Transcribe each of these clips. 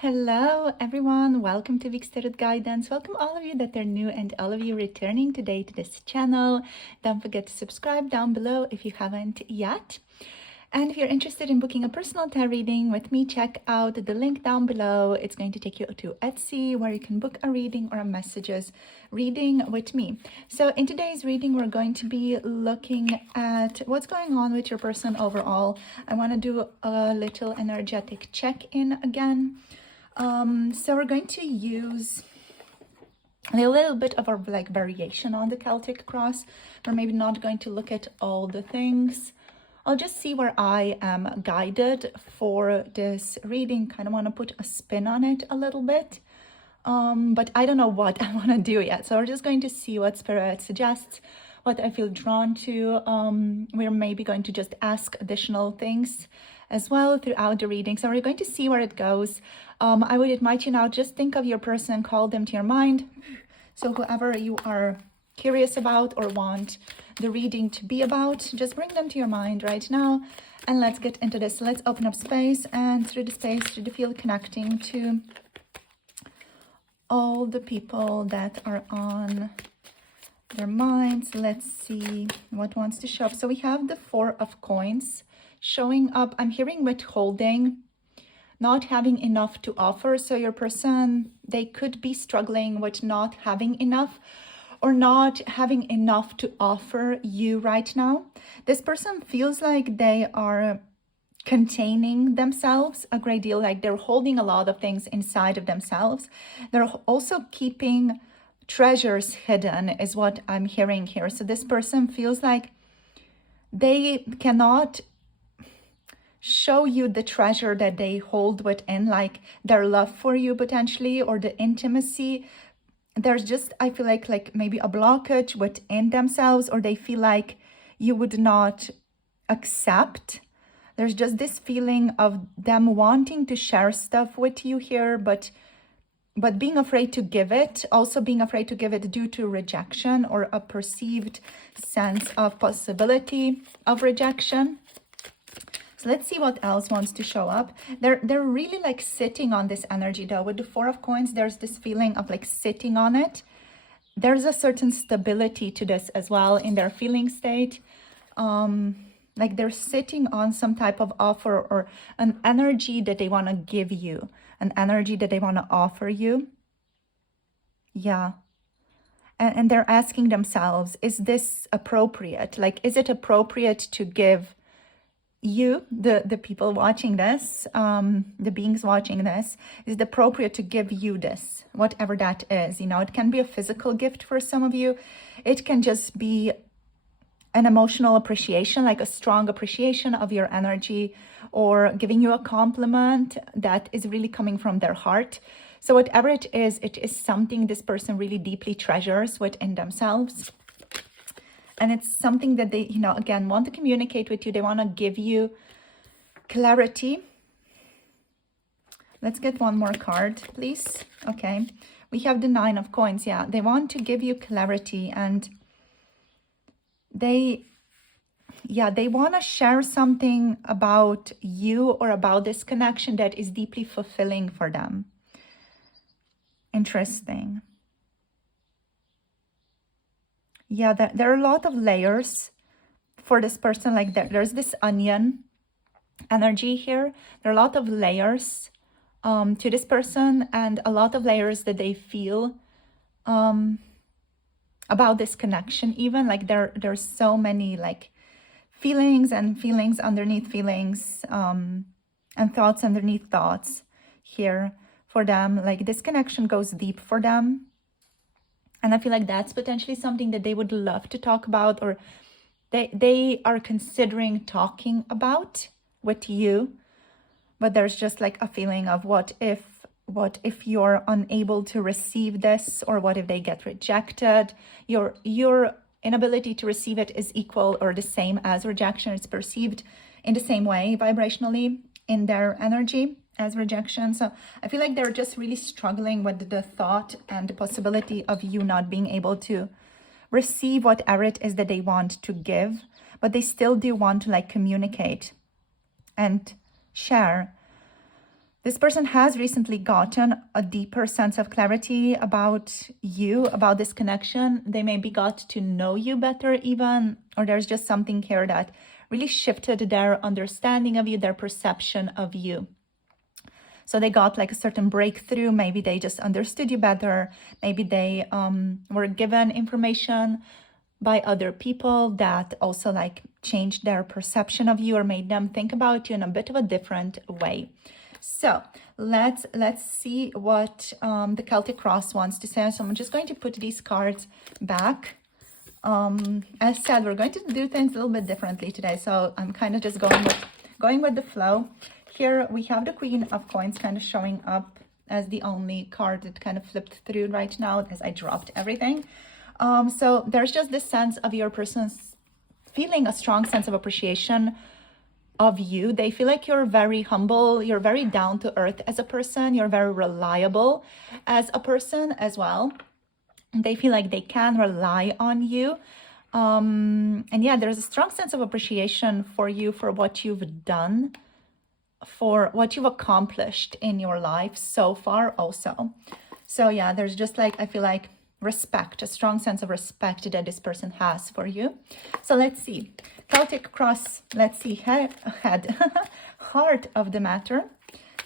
Hello everyone, welcome to Week Started Guidance. Welcome all of you that are new and all of you returning today to this channel. Don't forget to subscribe down below if you haven't yet. And if you're interested in booking a personal tarot reading with me, check out the link down below. It's going to take you to Etsy where you can book a reading or a messages reading with me. So in today's reading, we're going to be looking at what's going on with your person overall. I want to do a little energetic check-in again. So we're going to use a little bit of a variation on the Celtic cross. We're maybe not going to look at all the things. I'll just see where I am guided for this reading. Kind of want to put a spin on it a little bit. But I don't know what I want to do yet. So we're just going to see what Spirit suggests, what I feel drawn to. We're maybe going to just ask additional things as well throughout the reading. So we're going to see where it goes. I would invite you now, just think of your person, call them to your mind. So whoever you are curious about or want the reading to be about, just bring them to your mind right now. And let's get into this. Let's open up space, and through the space, through the field, connecting to all the people that are on their minds. Let's see what wants to show up. So we have the Four of Coins showing up. I'm hearing withholding, not having enough to offer. So your person, they could be struggling with not having enough or not having enough to offer you right now. This person feels like they are containing themselves a great deal, like they're holding a lot of things inside of themselves. They're also keeping treasures hidden is what I'm hearing here. So this person feels like they cannot show you the treasure that they hold within, like their love for you potentially, or the intimacy. There's just, I feel like maybe a blockage within themselves, or they feel like you would not accept. There's just this feeling of them wanting to share stuff with you here, but being afraid to give it, also being afraid to give it due to rejection or a perceived sense of possibility of rejection. So let's see what else wants to show up. They're really like sitting on this energy though. With the Four of Coins, there's this feeling of like sitting on it. There's a certain stability to this as well in their feeling state. Like they're sitting on some type of offer or an energy that they want to give you, an energy that they want to offer you. Yeah. And they're asking themselves, is this appropriate? Like, is it appropriate to give you, the people watching this, the beings watching this, is it appropriate to give you this, whatever that is? You know, it can be a physical gift for some of you. It can just be an emotional appreciation, like a strong appreciation of your energy, or giving you a compliment that is really coming from their heart. So whatever it is something this person really deeply treasures within themselves. And it's something that they, you know, again, want to communicate with you. They want to give you clarity. Let's get one more card, please. Okay. We have the Nine of Coins. Yeah. They want to give you clarity, and they want to share something about you or about this connection that is deeply fulfilling for them. Interesting. Yeah, there are a lot of layers for this person. Like there's this onion energy here. There are a lot of layers to this person, and a lot of layers that they feel about this connection. Even like there's so many like feelings and feelings underneath feelings, and thoughts underneath thoughts here for them. Like this connection goes deep for them. And I feel like that's potentially something that they would love to talk about, or they are considering talking about with you. But there's just like a feeling of what if you're unable to receive this, or what if they get rejected? Your inability to receive it is equal or the same as rejection. It's perceived in the same way vibrationally in their energy as rejection. So I feel like they're just really struggling with the thought and the possibility of you not being able to receive whatever it is that they want to give, but they still do want to like communicate and share This person has recently gotten a deeper sense of clarity about you, about this connection. They maybe got to know you better even, or there's just something here that really shifted their understanding of you, their perception of you. So they got like a certain breakthrough. Maybe they just understood you better. Maybe they were given information by other people that also like changed their perception of you or made them think about you in a bit of a different way. So let's see what the Celtic Cross wants to say. So I'm just going to put these cards back. As said, we're going to do things a little bit differently today. So I'm kind of just going with the flow. Here we have the Queen of Coins kind of showing up as the only card that kind of flipped through right now as I dropped everything. So there's just this sense of your person's feeling a strong sense of appreciation of you. They feel like you're very humble, you're very down to earth as a person, you're very reliable as a person as well. They feel like they can rely on you. And yeah, there's a strong sense of appreciation for you, for what you've done, for what you've accomplished in your life so far also. So yeah, there's just like, I feel like respect, a strong sense of respect that this person has for you. So let's see. Celtic Cross, let's see, head, heart of the matter.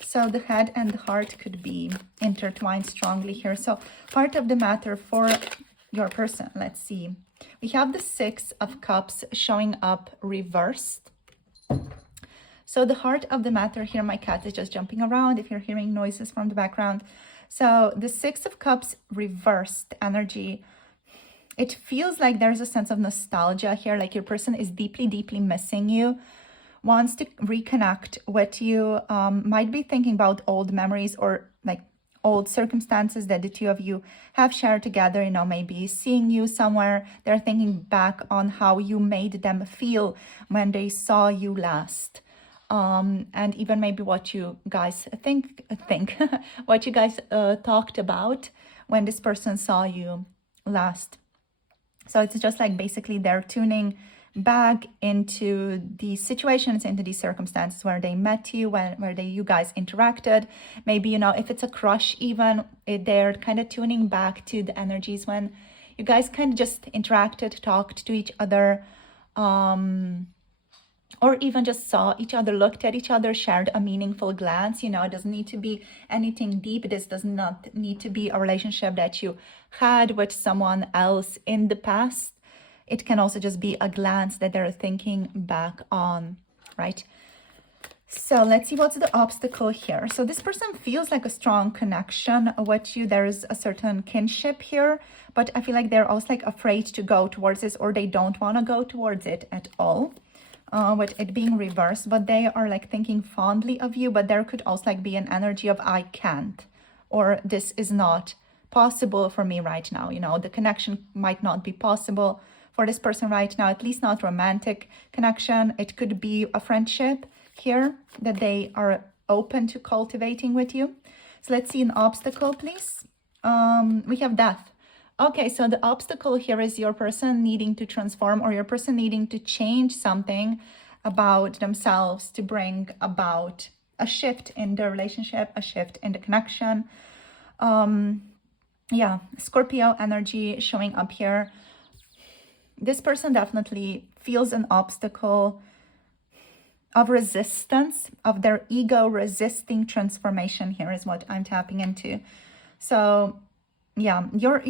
So the head and the heart could be intertwined strongly here. So heart of the matter for your person, let's see. We have the Six of Cups showing up reversed. So the heart of the matter here, my cat is just jumping around if you're hearing noises from the background. So the Six of Cups reversed energy. It feels like there's a sense of nostalgia here, like your person is deeply, deeply missing you, wants to reconnect with you, might be thinking about old memories or like old circumstances that the two of you have shared together, you know, maybe seeing you somewhere. They're thinking back on how you made them feel when they saw you last. And even maybe what you guys think what you guys talked about when this person saw you last. So it's just like basically they're tuning back into these situations, into these circumstances where they met you, where you guys interacted. Maybe, you know, if it's a crush even, they're kind of tuning back to the energies when you guys kind of just interacted, talked to each other, or even just saw each other, looked at each other, shared a meaningful glance. You know, it doesn't need to be anything deep. This does not need to be a relationship that you had with someone else in the past. It can also just be a glance that they're thinking back on, right? So let's see what's the obstacle here. So this person feels like a strong connection with you. There is a certain kinship here, but I feel like they're also like afraid to go towards this, or they don't want to go towards it at all. With it being reversed, but they are like thinking fondly of you, but there could also like be an energy of I can't, or this is not possible for me right now. You know, the connection might not be possible for this person right now, at least not romantic connection. It could be a friendship here that they are open to cultivating with you. So let's see an obstacle, please. We have death. Okay, so the obstacle here is your person needing to transform, or your person needing to change something about themselves to bring about a shift in the relationship, a shift in the connection. Yeah, Scorpio energy showing up here. This person definitely feels an obstacle of resistance, of their ego resisting transformation here is what I'm tapping into. So yeah, your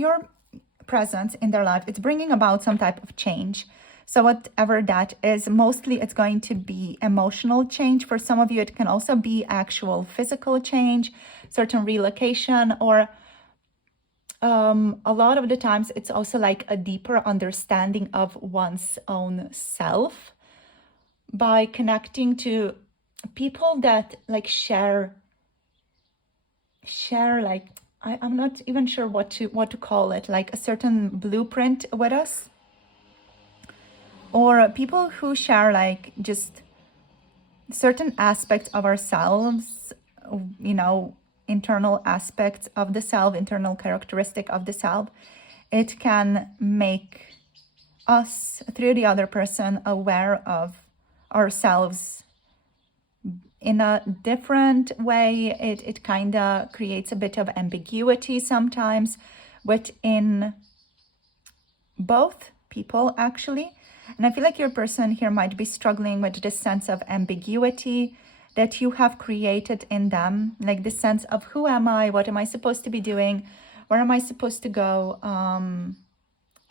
presence in their life, it's bringing about some type of change. So whatever that is, mostly it's going to be emotional change. For some of you, it can also be actual physical change, certain relocation, or a lot of the times it's also like a deeper understanding of one's own self by connecting to people that like share like, I'm not even sure what to call it, like a certain blueprint with us, or people who share like just certain aspects of ourselves, you know, internal aspects of the self, internal characteristic of the self. It can make us, through the other person, aware of ourselves in a different way. It kind of creates a bit of ambiguity sometimes within both people, actually. And I feel like your person here might be struggling with this sense of ambiguity that you have created in them, like the sense of who am I, what am I supposed to be doing, where am I supposed to go.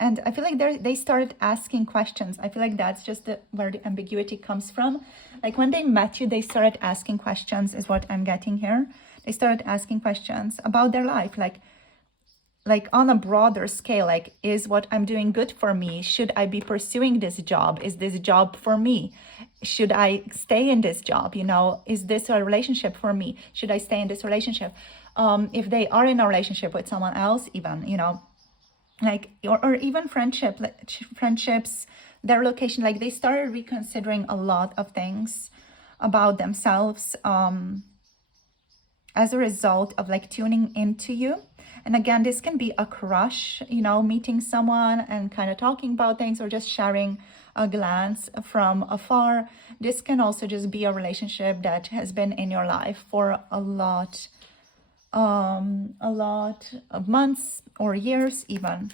And I feel like they started asking questions. I feel like that's just where the ambiguity comes from. Like when they met you, they started asking questions is what I'm getting here. They started asking questions about their life, like on a broader scale, like, is what I'm doing good for me? Should I be pursuing this job? Is this job for me? Should I stay in this job? You know, is this a relationship for me? Should I stay in this relationship? If they are in a relationship with someone else, even, you know, like, or even friendships, their location, like they started reconsidering a lot of things about themselves as a result of like tuning into you. And again, this can be a crush, you know, meeting someone and kind of talking about things, or just sharing a glance from afar. This can also just be a relationship that has been in your life for a lot of months or years even.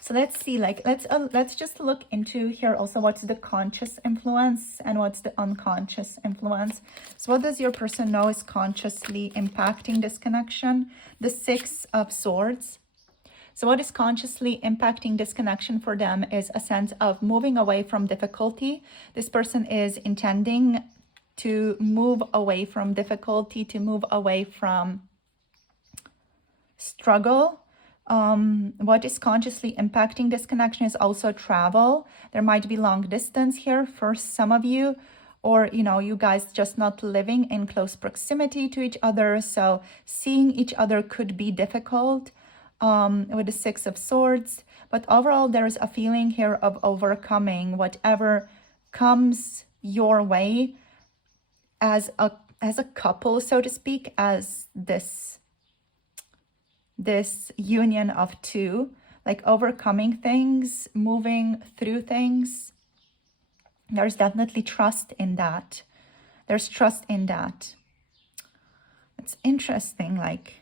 So let's see, like, let's just look into here also what's the conscious influence and what's the unconscious influence. So what does your person know is consciously impacting this connection? The Six of Swords. So what is consciously impacting this connection for them is a sense of moving away from difficulty. This person is intending to move away from difficulty, to move away from struggle. What is consciously impacting this connection is also travel. There might be long distance here for some of you, or, you know, you guys just not living in close proximity to each other. So seeing each other could be difficult with the Six of Swords. But overall, there is a feeling here of overcoming whatever comes your way as a couple, so to speak, as this union of two, like overcoming things, moving through things. There's definitely trust in that. There's trust in that. It's interesting, like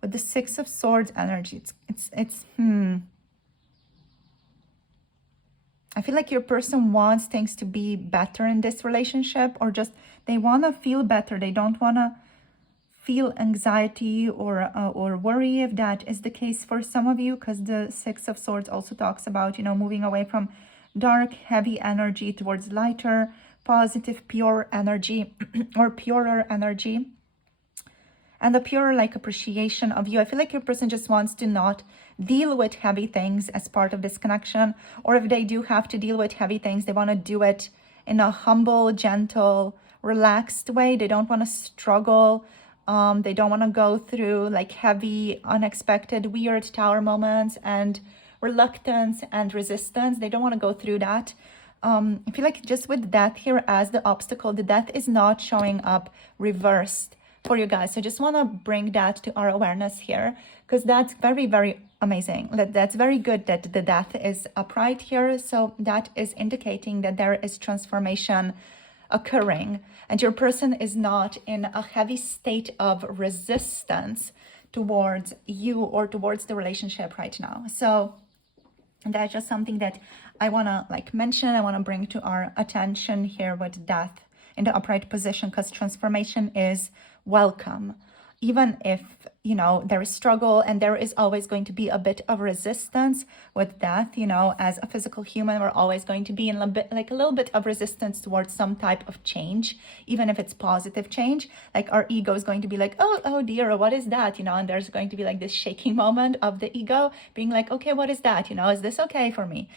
with the Six of Swords energy, it's I feel like your person wants things to be better in this relationship, or just they want to feel better. They don't want to feel anxiety or worry, if that is the case for some of you, because the Six of Swords also talks about, you know, moving away from dark, heavy energy towards lighter, positive, pure energy or purer energy. And the pure, like, appreciation of you. I feel like your person just wants to not deal with heavy things as part of this connection. Or if they do have to deal with heavy things, they want to do it in a humble, gentle, relaxed way. They don't want to struggle. They don't want to go through like heavy, unexpected, weird tower moments and reluctance and resistance. They don't want to go through that. I feel like just with death here as the obstacle, the death is not showing up reversed for you guys. So just want to bring that to our awareness here, because that's very, very amazing. That's very good that the death is upright here. So that is indicating that there is transformation occurring, and your person is not in a heavy state of resistance towards you or towards the relationship right now. So that's just something that I want to like mention. I want to bring to our attention here with death in the upright position, because transformation is welcome. Even if, you know, there is struggle and there is always going to be a bit of resistance with death, you know, as a physical human, we're always going to be in a bit, like a little bit of resistance towards some type of change, even if it's positive change. Like our ego is going to be like, oh dear, what is that? You know, and there's going to be like this shaking moment of the ego being like, okay, what is that? You know, is this okay for me?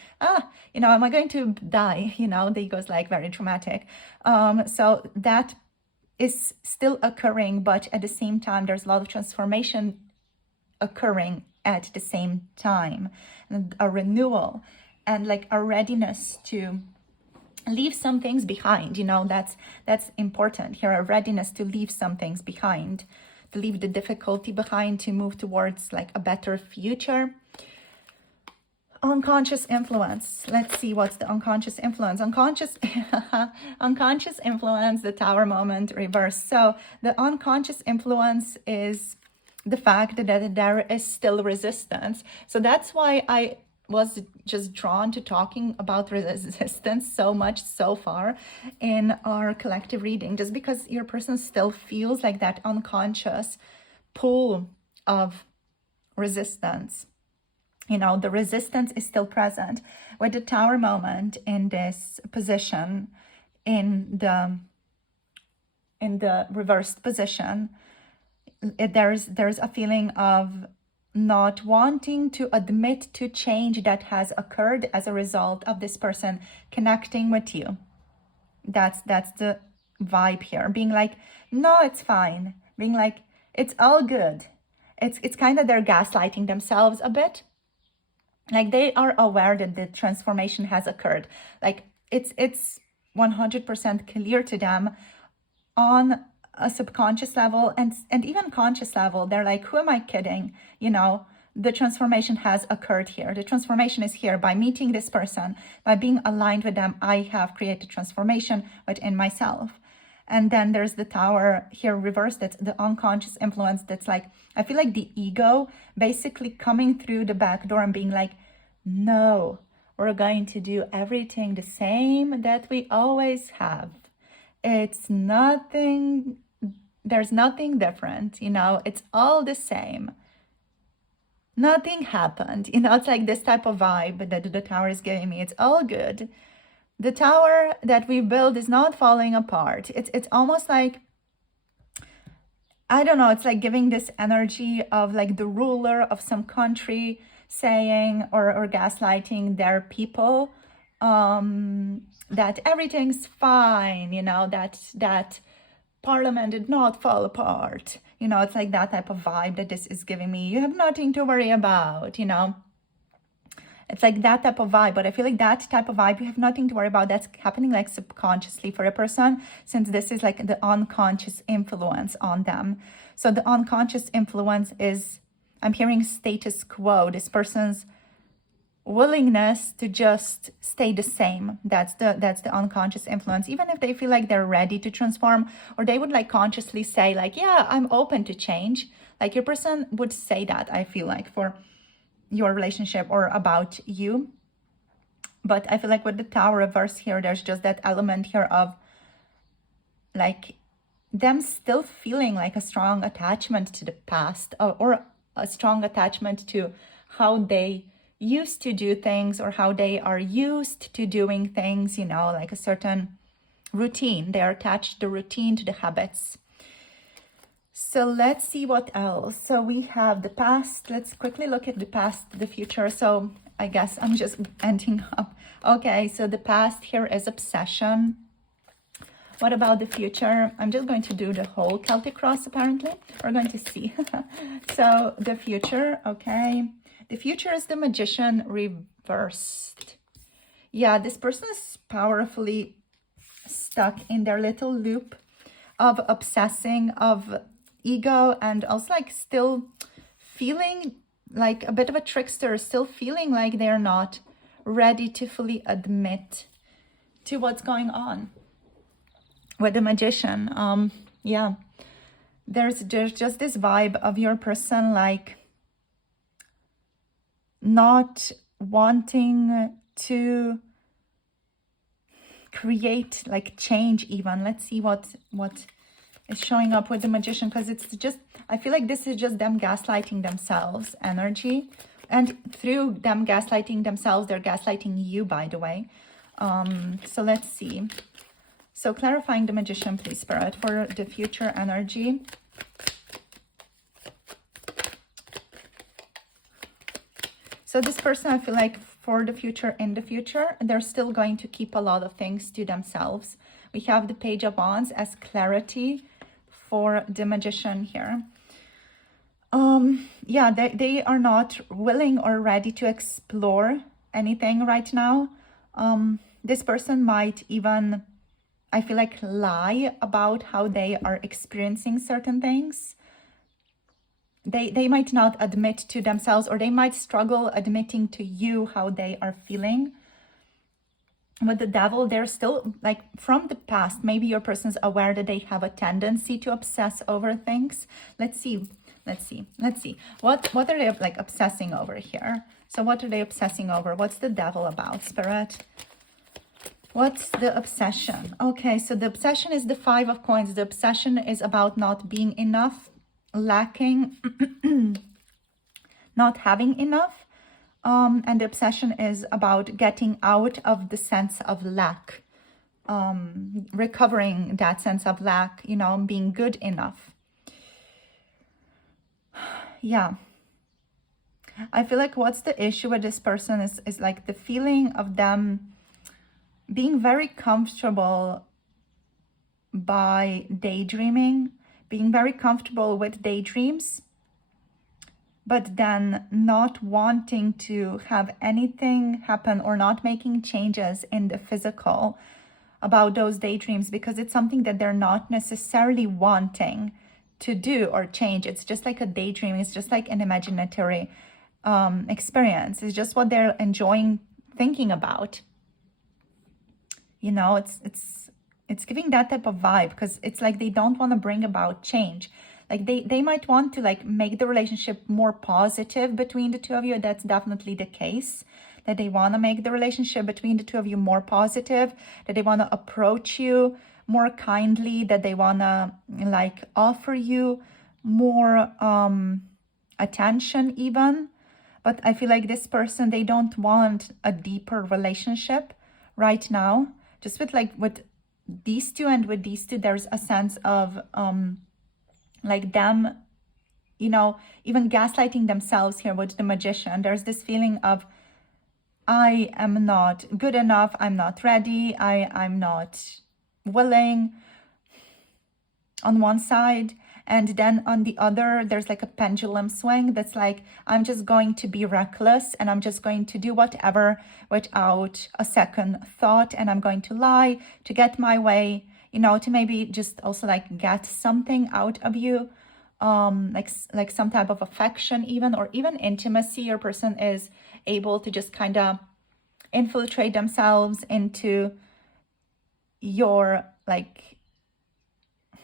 You know, am I going to die? You know, the ego is like very traumatic. So that is still occurring, but at the same time, there's a lot of transformation occurring at the same time, and a renewal and like a readiness to leave some things behind. You know, that's important here, a readiness to leave some things behind, to leave the difficulty behind, to move towards like a better future. Unconscious influence. Let's see what's the unconscious influence. Unconscious influence, the Tower moment reverse. So the unconscious influence is the fact that there is still resistance. So that's why I was just drawn to talking about resistance so much so far in our collective reading, just because your person still feels like that unconscious pull of resistance. You know, the resistance is still present with the Tower moment in this position, in the reversed position. There's a feeling of not wanting to admit to change that has occurred as a result of this person connecting with you. That's the vibe here. Being like, no, it's fine. Being like, it's all good. It's kind of they're gaslighting themselves a bit. Like they are aware that the transformation has occurred. Like it's 100% clear to them on a subconscious level and even conscious level. They're like, who am I kidding? You know, the transformation has occurred here. The transformation is here. By meeting this person, by being aligned with them, I have created transformation within myself. And then there's the Tower here reversed. That's the unconscious influence. That's like, I feel like the ego basically coming through the back door and being like, no, we're going to do everything the same that we always have. It's nothing, there's nothing different, you know, it's all the same. Nothing happened, you know, it's like this type of vibe that the Tower is giving me. It's all good. The tower that we build is not falling apart. It's almost like, I don't know, it's like giving this energy of like the ruler of some country saying or gaslighting their people that everything's fine, you know, that parliament did not fall apart. You know, it's like that type of vibe that this is giving me. You have nothing to worry about, you know. It's like that type of vibe, but I feel like that type of vibe, you have nothing to worry about. That's happening like subconsciously for a person, since this is like the unconscious influence on them. So the unconscious influence is, I'm hearing status quo, this person's willingness to just stay the same. That's the unconscious influence. Even if they feel like they're ready to transform, or they would like consciously say like, yeah, I'm open to change. Like your person would say that, I feel like, for your relationship or about you. But I feel like with the Tower reverse here, there's just that element here of like them still feeling like a strong attachment to the past, or a strong attachment to how they used to do things, or how they are used to doing things, you know, like a certain routine. They are attached to the routine, to the habits. So let's see what else. So we have the past. Let's quickly look at the past, the future. So I guess I'm just ending up. Okay, so the past here is obsession. What about the future? I'm just going to do the whole Celtic cross, apparently. We're going to see. So the future, okay. The future is the Magician reversed. Yeah, this person is powerfully stuck in their little loop of obsessing, of ego, and also like still feeling like a bit of a trickster, still feeling like they're not ready to fully admit to what's going on with the Magician. Yeah, there's just this vibe of your person like not wanting to create like change even. Let's see what is showing up with the Magician, because it's just, I feel like this is just them gaslighting themselves energy, and through them gaslighting themselves, they're gaslighting you, by the way. So let's see. So clarifying the Magician, please, Spirit, for the future energy. So this person, I feel like for the future, in the future, they're still going to keep a lot of things to themselves. We have the Page of Wands as clarity for the Magician here. Yeah, they are not willing or ready to explore anything right now. This person might even, I feel like, lie about how they are experiencing certain things. they might not admit to themselves, or they might struggle admitting to you how they are feeling. With the devil, they're still like from the past. Maybe your person's aware that they have a tendency to obsess over things. Let's see. What are they like obsessing over here? So what are they obsessing over? What's the devil about, Spirit? What's the obsession? Okay, so the obsession is the 5 of coins. The obsession is about not being enough, lacking, not having enough. And the obsession is about getting out of the sense of lack, recovering that sense of lack, you know, being good enough. Yeah. I feel like what's the issue with this person is like the feeling of them being very comfortable by daydreaming, being very comfortable with daydreams, but then not wanting to have anything happen or not making changes in the physical about those daydreams, because it's something that they're not necessarily wanting to do or change. It's just like a daydream. It's just like an imaginatory experience. It's just what they're enjoying thinking about. You know, it's giving that type of vibe, because it's like they don't want to bring about change. Like they might want to like make the relationship more positive between the two of you. That's definitely the case, that they want to make the relationship between the two of you more positive, that they want to approach you more kindly, that they want to like offer you more attention even. But I feel like this person, they don't want a deeper relationship right now. Just with like with these two and with these two, there's a sense of like them, you know, even gaslighting themselves here with the Magician. There's this feeling of, I am not good enough, I'm not ready, I'm not willing on one side. And then on the other, there's like a pendulum swing that's like, I'm just going to be reckless and I'm just going to do whatever without a second thought. And I'm going to lie to get my way, you know, to maybe just also like get something out of you, like some type of affection even, or even intimacy. Your person is able to just kind of infiltrate themselves into your like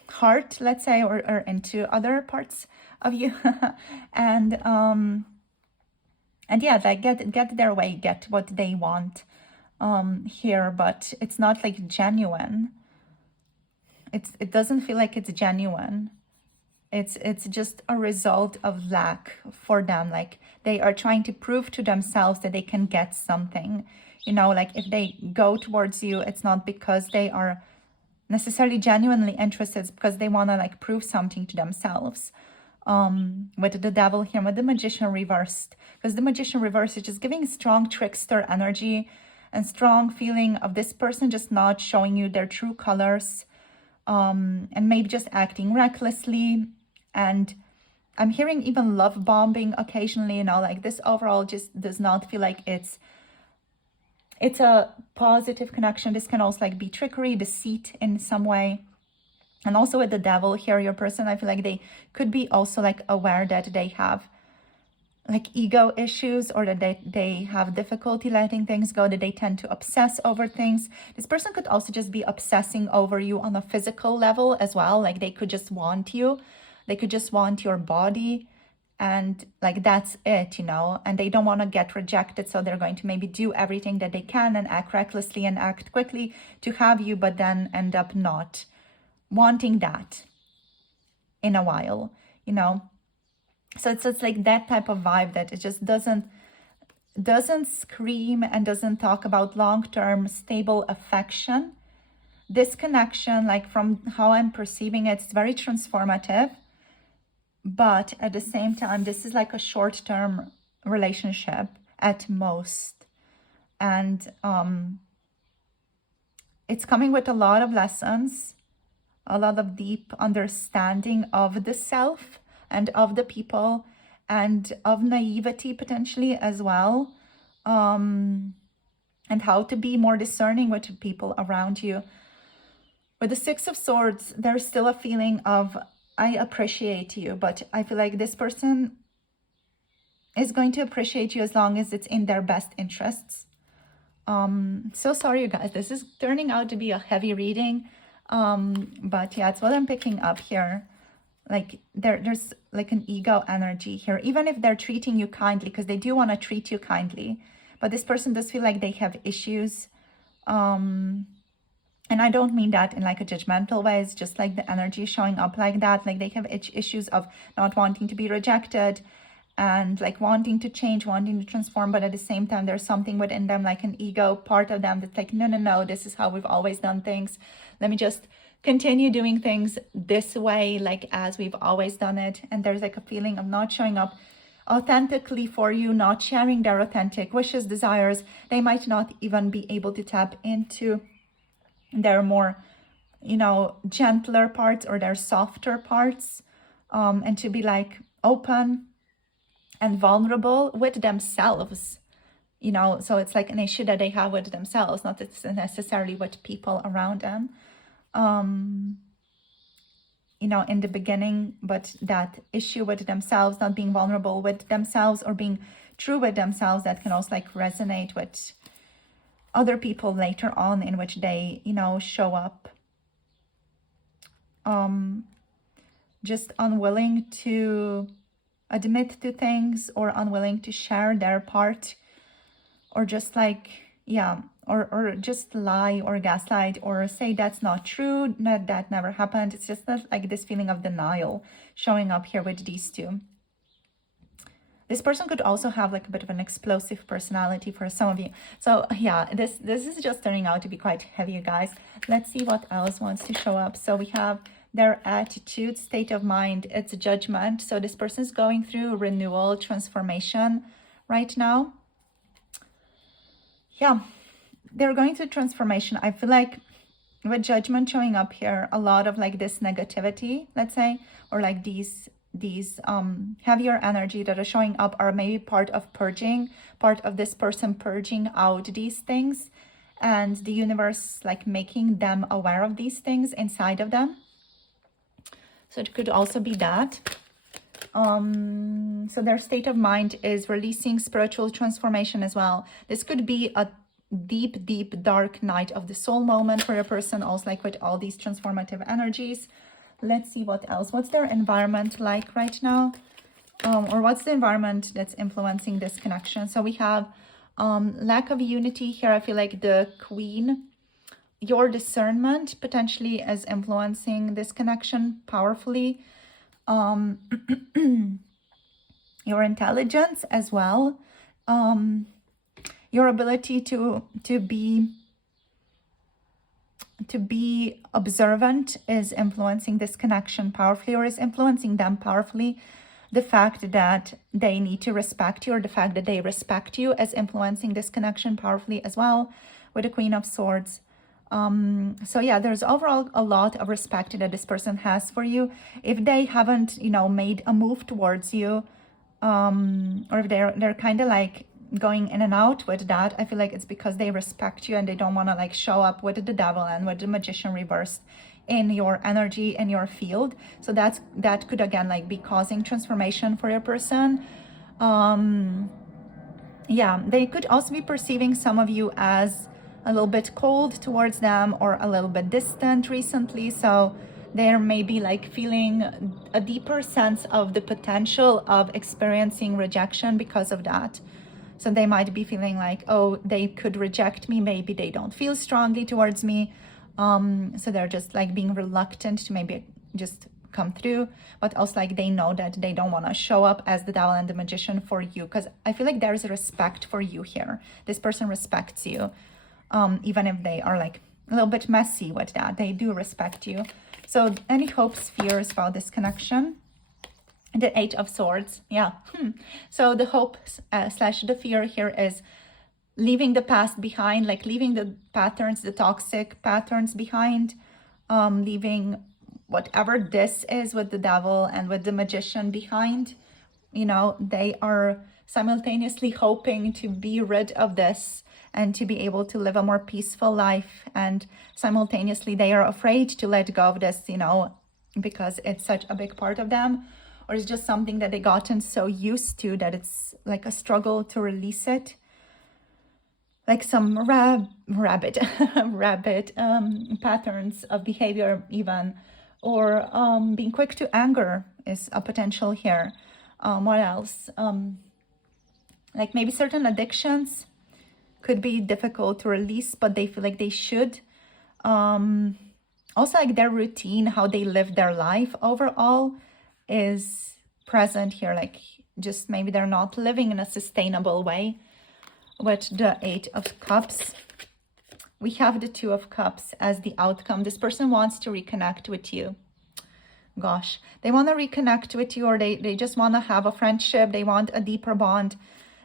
heart, let's say, or into other parts of you. and yeah, like get their way, get what they want here, but it's not like genuine. It doesn't feel like it's genuine. It's just a result of lack for them. Like they are trying to prove to themselves that they can get something, you know, like if they go towards you, it's not because they are necessarily genuinely interested, it's because they want to like prove something to themselves. With the devil here, with the Magician reversed, because the Magician reversed is just giving strong trickster energy and strong feeling of this person just not showing you their true colors, and maybe just acting recklessly. And I'm hearing even love bombing occasionally, you know, like this overall just does not feel like it's a positive connection. This can also like be trickery, deceit in some way. And also with the devil here, your person, I feel like they could be also like aware that they have like ego issues, or that they have difficulty letting things go, that they tend to obsess over things. This person could also just be obsessing over you on a physical level as well. Like they could just want you. They could just want your body. And like, that's it, you know, and they don't want to get rejected. So they're going to maybe do everything that they can and act recklessly and act quickly to have you, but then end up not wanting that in a while, you know. So it's like that type of vibe that it just doesn't scream and doesn't talk about long-term stable affection. This connection, like from how I'm perceiving it, it's very transformative. But at the same time, this is like a short-term relationship at most. And it's coming with a lot of lessons, a lot of deep understanding of the self and of the people, and of naivety potentially as well. And how to be more discerning with the people around you. With the 6 of Swords, there's still a feeling of I appreciate you, but I feel like this person is going to appreciate you as long as it's in their best interests. So sorry, you guys. This is turning out to be a heavy reading. But yeah, it's what I'm picking up here. Like there's like an ego energy here, even if they're treating you kindly, because they do want to treat you kindly. But this person does feel like they have issues. And I don't mean that in like a judgmental way. It's just like the energy showing up like that. Like they have issues of not wanting to be rejected and like wanting to change, wanting to transform. But at the same time, there's something within them, like an ego part of them that's like, no, no, no, this is how we've always done things. Let me just continue doing things this way, like as we've always done it. And there's like a feeling of not showing up authentically for you, not sharing their authentic wishes, desires. They might not even be able to tap into their more, you know, gentler parts or their softer parts, and to be like open and vulnerable with themselves, you know. So it's like an issue that they have with themselves, not necessarily with people around them, you know, in the beginning, but that issue with themselves, not being vulnerable with themselves or being true with themselves, that can also like resonate with other people later on, in which they, you know, show up just unwilling to admit to things, or unwilling to share their part, or just like, yeah, or just lie or gaslight or say that's not true, that never happened. It's just not like this feeling of denial showing up here with these two. This person could also have like a bit of an explosive personality for some of you. So yeah, this is just turning out to be quite heavy, you guys. Let's see what else wants to show up. So we have their attitude, state of mind, it's judgment. So this person is going through renewal, transformation right now. Yeah, they're going through transformation. I feel like with judgment showing up here, a lot of like this negativity, let's say, or like these heavier energy that are showing up are maybe part of purging, part of this person purging out these things, and the universe like making them aware of these things inside of them. So it could also be that. So their state of mind is releasing spiritual transformation as well. This could be a deep, deep, dark night of the soul moment for a person, also like with all these transformative energies. Let's see what else. What's their environment like right now? Or what's the environment that's influencing this connection? So we have lack of unity here. I feel like the Queen, your discernment potentially is influencing this connection powerfully. Your intelligence as well. Your ability to be observant is influencing this connection powerfully, or is influencing them powerfully. The fact that they need to respect you, or the fact that they respect you, is influencing this connection powerfully as well, with the Queen of Swords. So yeah, there's overall a lot of respect that this person has for you. If they haven't, you know, made a move towards you, or if they're kind of like going in and out with that, I feel like it's because they respect you and they don't want to like show up with the Devil and with the Magician reversed in your energy, in your field. So that could again like be causing transformation for your person. Yeah, they could also be perceiving some of you as a little bit cold towards them, or a little bit distant recently. So they're maybe like feeling a deeper sense of the potential of experiencing rejection because of that. So they might be feeling like, oh, they could reject me. Maybe they don't feel strongly towards me. So they're just like being reluctant to maybe just come through, but also like they know that they don't want to show up as the Devil and the Magician for you, because I feel like there's a respect for you here. This person respects you, even if they are like a little bit messy with that. They do respect you. So any hopes, fears about this connection? The Eight of Swords, yeah. So the hope slash the fear here is leaving the past behind, like leaving the patterns, the toxic patterns behind, leaving whatever this is with the Devil and with the Magician behind. You know, they are simultaneously hoping to be rid of this and to be able to live a more peaceful life, and simultaneously they are afraid to let go of this, you know, because it's such a big part of them, or it's just something that they gotten so used to that it's like a struggle to release it. Like some rabbit patterns of behavior even, or being quick to anger is a potential here. What else? Like maybe certain addictions could be difficult to release, but they feel like they should. Also, like their routine, how they live their life overall is present here. Like just maybe they're not living in a sustainable way. With the Eight of Cups, we have the Two of Cups as the outcome. This person wants to reconnect with you. Gosh, they want to reconnect with you, or they just want to have a friendship. They want a deeper bond.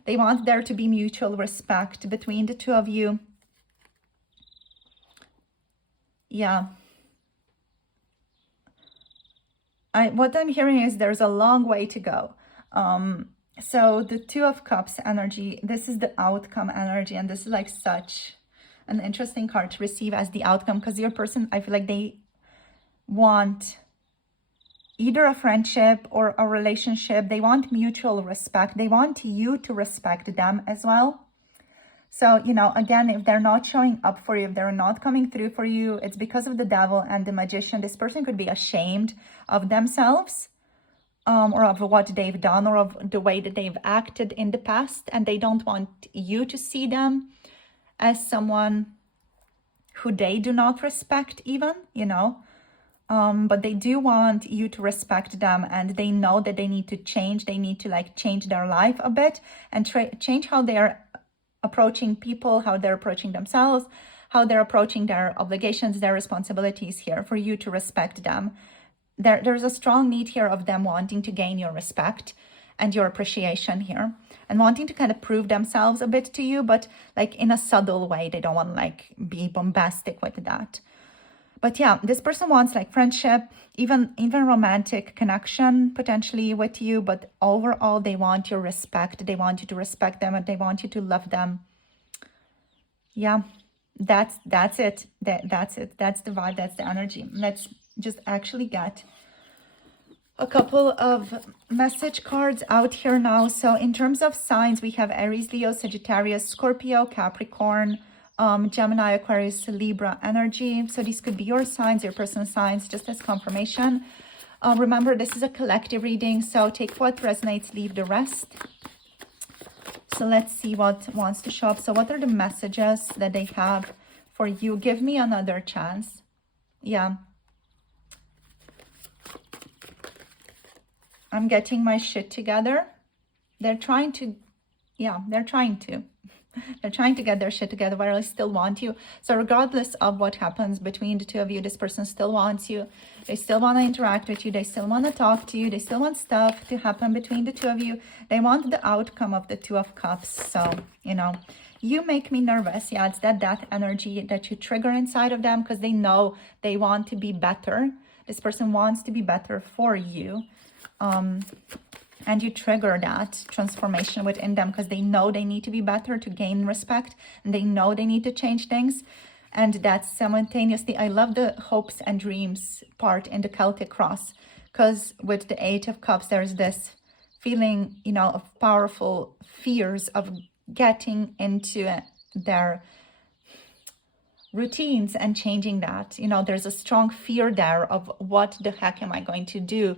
They want there to be mutual respect between the two of you. Yeah. What I'm hearing is there's a long way to go. So the Two of Cups energy, this is the outcome energy, and this is like such an interesting card to receive as the outcome, because your person, I feel like they want either a friendship or a relationship. They want mutual respect. They want you to respect them as well. So, you know, again, if they're not showing up for you, if they're not coming through for you, it's because of the Devil and the Magician. This person could be ashamed of themselves, or of what they've done, or of the way that they've acted in the past, and they don't want you to see them as someone who they do not respect even, you know. But they do want you to respect them, and they know that they need to change. They need to like change their life a bit and change how they're approaching people, how they're approaching themselves, how they're approaching their obligations, their responsibilities here, for you to respect them. There's a strong need here of them wanting to gain your respect and your appreciation here, and wanting to kind of prove themselves a bit to you, but like in a subtle way. They don't want to like be bombastic with that. But yeah, this person wants like friendship, even romantic connection potentially with you, but overall they want your respect. They want you to respect them, and they want you to love them. Yeah, that's it. That's it. That's the vibe. That's the energy. Let's just actually get a couple of message cards out here now. So in terms of signs, we have Aries, Leo, Sagittarius, Scorpio, Capricorn, Gemini, Aquarius, Libra energy. So these could be your signs, your personal signs, just as confirmation. Remember, this is a collective reading, so take what resonates, leave the rest. So let's see what wants to show up. So what are the messages that they have for you? Give me another chance. Yeah. I'm getting my shit together. They're trying to, yeah, they're trying to. They're trying to get their shit together, but I still want you. So regardless of what happens between the two of you, this person still wants you. They still want to interact with you. They still want to talk to you. They still want stuff to happen between the two of you. They want the outcome of the Two of Cups. So, you know, you make me nervous. Yeah, it's that energy that you trigger inside of them, because they know they want to be better. This person wants to be better for you. And you trigger that transformation within them, because they know they need to be better to gain respect, and they know they need to change things. And that's simultaneously, I love the hopes and dreams part in the Celtic cross, because with the Eight of Cups, there's this feeling, you know, of powerful fears of getting into their routines and changing that. You know, there's a strong fear there of what the heck am I going to do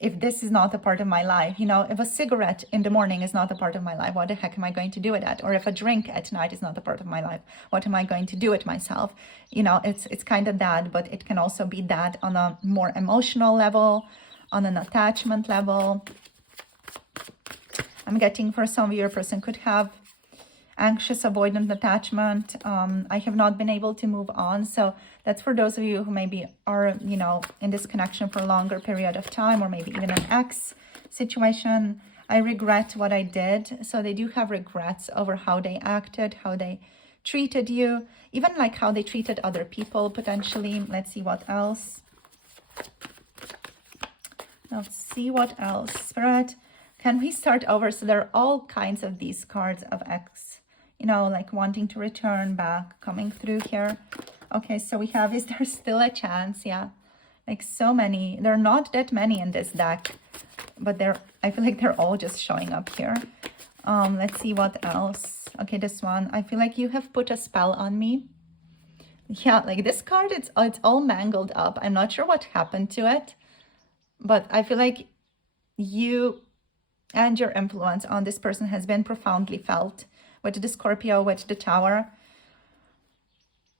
if this is not a part of my life. You know, if a cigarette in the morning is not a part of my life, what the heck am I going to do with that? Or if a drink at night is not a part of my life, what am I going to do with myself? You know, it's kind of that, but it can also be that on a more emotional level, on an attachment level. I'm getting for some of you, your person could have anxious avoidant attachment. I have not been able to move on. So that's for those of you who maybe are, you know, in this connection for a longer period of time, or maybe even an ex situation. I regret what I did. So they do have regrets over how they acted, how they treated you, even like how they treated other people potentially. Let's see what else. Let's see what else. Spirit, can we start over? So there are all kinds of these cards of ex, you know, like wanting to return back, coming through here. Okay, so we have, is there still a chance? Yeah, Like so many. There are not that many in this deck, but I feel like they're all just showing up here. Let's see what else. Okay, this one. I feel like you have put a spell on me. Yeah, like this card, it's all mangled up. I'm not sure what happened to it, but I feel like you and your influence on this person has been profoundly felt with the Scorpio, with the Tower.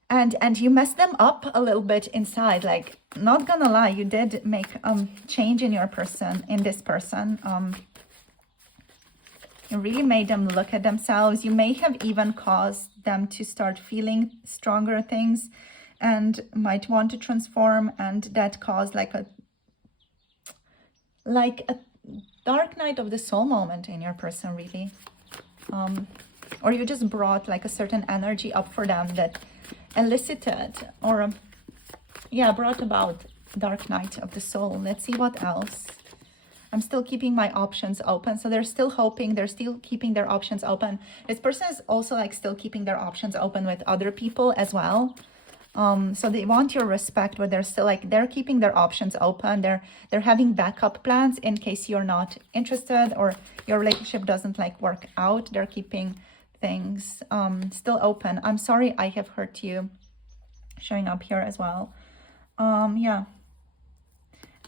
And you messed them up a little bit inside. Like, not gonna lie, you did make change in your person, in this person. You really made them look at themselves. You may have even caused them to start feeling stronger things and might want to transform, and that caused like a dark night of the soul moment in your person, really. Or you just brought like a certain energy up for them that elicited or brought about dark night of the soul. Let's see what else. I'm still keeping my options open. So they're still hoping, they're still keeping their options open. This person is also like still keeping their options open with other people as well. So they want your respect, but they're still like, they're keeping their options open. They're having backup plans in case you're not interested or your relationship doesn't like work out. They're keeping things still open. I'm sorry I have hurt you, showing up here as well. Yeah.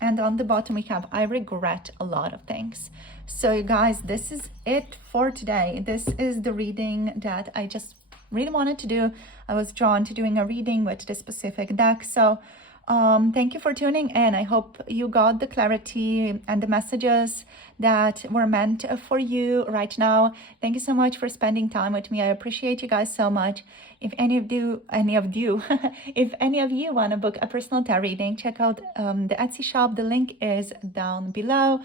And on the bottom we have, I regret a lot of things. So you guys, this is it for today. This is the reading that I just really wanted to do. I was drawn to doing a reading with this specific deck. So thank you for tuning in. I hope you got the clarity and the messages that were meant for you right now. Thank you so much for spending time with me. I appreciate you guys so much. If any of you want to book a personal tarot reading, check out the Etsy shop. The link is down below.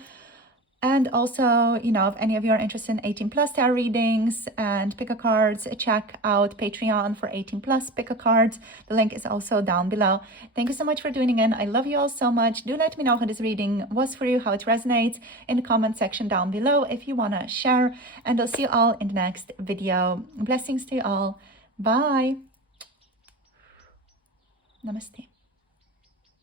And also, you know, if any of you are interested in 18 plus tarot readings and pick a cards, check out Patreon for 18 plus pick a cards. The link is also down below. Thank you so much for tuning in. I love you all so much. Do let me know how this reading was for you, how it resonates in the comment section down below if you want to share. And I'll see you all in the next video. Blessings to you all. Bye. Namaste.